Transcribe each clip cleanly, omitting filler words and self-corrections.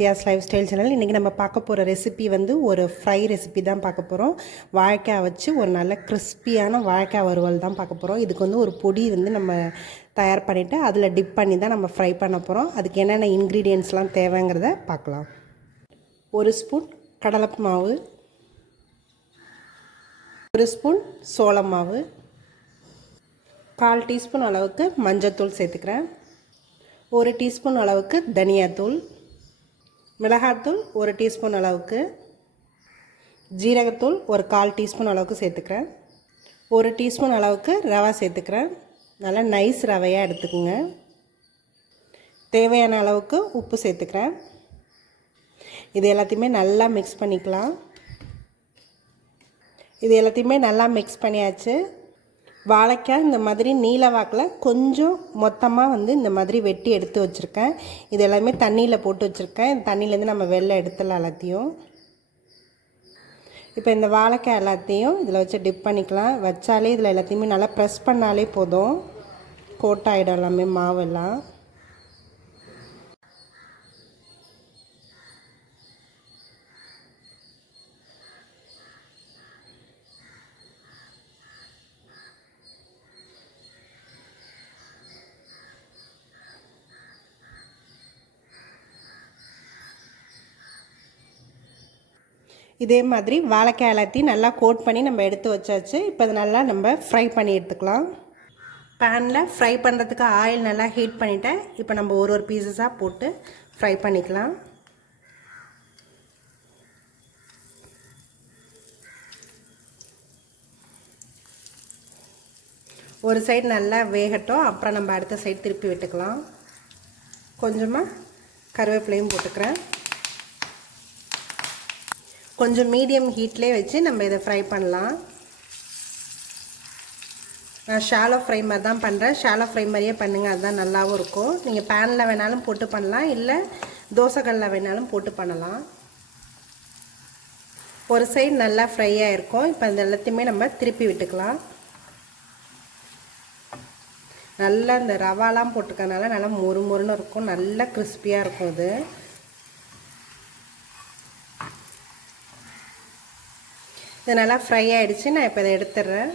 தியாஸ் life style channel. இன்றைக்கி நம்ம பார்க்க போகிற ரெசிபி வந்து ஒரு ஃப்ரை ரெசிபி தான் பார்க்க போகிறோம். வாழைக்காய் வச்சு ஒரு நல்ல கிறிஸ்பியான வாழைக்காய் வறுவல் தான் பார்க்க போகிறோம். இதுக்கு வந்து ஒரு பொடி வந்து நம்ம தயார் பண்ணிவிட்டு அதில் டிப் பண்ணி தான் நம்ம ஃப்ரை பண்ண போகிறோம். அதுக்கு என்னென்ன இன்க்ரீடியன்ட்ஸ்லாம் தேவைங்கிறத பார்க்கலாம். 1 ஸ்பூன் கடலை மாவு, 1 ஸ்பூன் சோள மாவு, 1/4 டீஸ்பூன் அளவுக்கு மஞ்சத்தூள் சேர்த்துக்கிறேன், 1 டீஸ்பூன் அளவுக்கு தனியாத்தூள், மிளகாத்தூள் 1 டீஸ்பூன் அளவுக்கு, ஜீரகத்தூள் ஒரு 1/4 டீஸ்பூன் அளவுக்கு சேர்த்துக்கிறேன், 1 டீஸ்பூன் அளவுக்கு ரவை சேர்த்துக்கிறேன். நல்லா நைஸ் ரவையாக எடுத்துக்கோங்க. தேவையான அளவுக்கு உப்பு சேர்த்துக்கிறேன். இது எல்லாத்தையுமே நல்லா மிக்ஸ் பண்ணிக்கலாம். இது எல்லாத்தையுமே நல்லா மிக்ஸ் பண்ணியாச்சு. வாழைக்காய் இந்த மாதிரி நீல வாக்கில் கொஞ்சம் மொத்தமாக வந்து இந்த மாதிரி வெட்டி எடுத்து வச்சுருக்கேன். இது எல்லாமே தண்ணியில் போட்டு வச்சுருக்கேன். இந்த தண்ணியிலேருந்து நம்ம வெளில எடுத்துடலாம் எல்லாத்தையும். இப்போ இந்த வாழைக்காய் எல்லாத்தையும் இதில் வச்சு டிப் பண்ணிக்கலாம். வச்சாலே இதில் எல்லாத்தையுமே நல்லா ப்ரெஸ் பண்ணாலே போதும், கோட் ஆகிடும் எல்லாமே மாவெல்லாம். இதே மாதிரி வாழைக்காய் எல்லாத்தையும் நல்லா கோட் பண்ணி நம்ம எடுத்து வச்சாச்சு. இப்போ அது நல்லா நம்ம ஃப்ரை பண்ணி எடுத்துக்கலாம். பேனில் ஃப்ரை பண்ணுறதுக்கு ஆயில் நல்லா ஹீட் பண்ணிவிட்டேன். இப்போ நம்ம ஒரு பீசஸாக போட்டு ஃப்ரை பண்ணிக்கலாம். ஒரு சைடு நல்லா வேகட்டும், அப்புறம் நம்ம அடுத்த சைடு திருப்பி விட்டுக்கலாம். கொஞ்சமாக கருவேப்பிலையும் போட்டுக்கிறேன். கொஞ்சம் மீடியம் ஹீட்லேயே வச்சு நம்ம இதை ஃப்ரை பண்ணலாம். நான் ஷாலோ ஃப்ரை மாதிரி தான் பண்ணுறேன். ஷாலோ ஃப்ரை மாதிரியே பண்ணுங்கள், அதுதான் நல்லாவும் இருக்கும். நீங்கள் பேனில் வேணாலும் போட்டு பண்ணலாம், இல்லை தோசைக்கல்லில் வேணாலும் போட்டு பண்ணலாம். ஒரு சைடு நல்லா ஃப்ரையாக இருக்கும். இப்போ இந்த எல்லாத்தையுமே நம்ம திருப்பி விட்டுக்கலாம். நல்லா இந்த ரவாலாம் போட்டுக்கனால நல்லா மொறு மொறுன்னு இருக்கும், நல்லா கிறிஸ்பியாக இருக்கும். இது நல்லா ஃப்ரை ஆகிடுச்சு. நான் இப்போ இதை எடுத்துடுறேன்.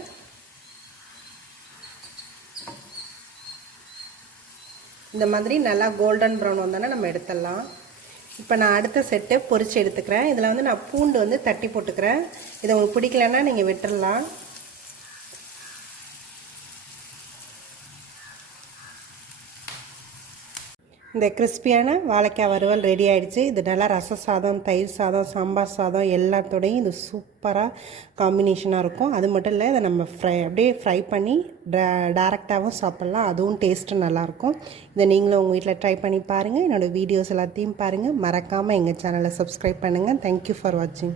இந்த மாதிரி நல்லா கோல்டன் ப்ரௌன் வந்தோன்னா நம்ம எடுத்துடலாம். இப்போ நான் அடுத்த செட்டு பொரித்து எடுத்துக்கிறேன். இதில் வந்து நான் பூண்டு வந்து தட்டி போட்டுக்கிறேன். இதை உங்களுக்கு பிடிக்கலன்னா நீங்கள் விட்டுடலாம். இந்த கிறிஸ்பியான வாழைக்காய் வறுவல் ரெடி ஆகிடுச்சு. இது நல்லா ரச சாதம், தயிர் சாதம், சாம்பார் சாதம் எல்லாத்தோடையும் இது சூப்பராக காம்பினேஷனாக இருக்கும். அது மட்டும் இல்லை, இதை நம்ம அப்படியே ஃப்ரை பண்ணி டேரெக்டாகவும் சாப்பிட்லாம். அதுவும் டேஸ்ட்டு நல்லாயிருக்கும். இதை நீங்களும் உங்கள் வீட்டில் ட்ரை பண்ணி பாருங்கள். என்னோடய வீடியோஸ் எல்லாத்தையும் பாருங்கள். மறக்காமல் எங்கள் சேனலை சப்ஸ்கிரைப் பண்ணுங்கள். தேங்க்யூ ஃபார் வாட்சிங்.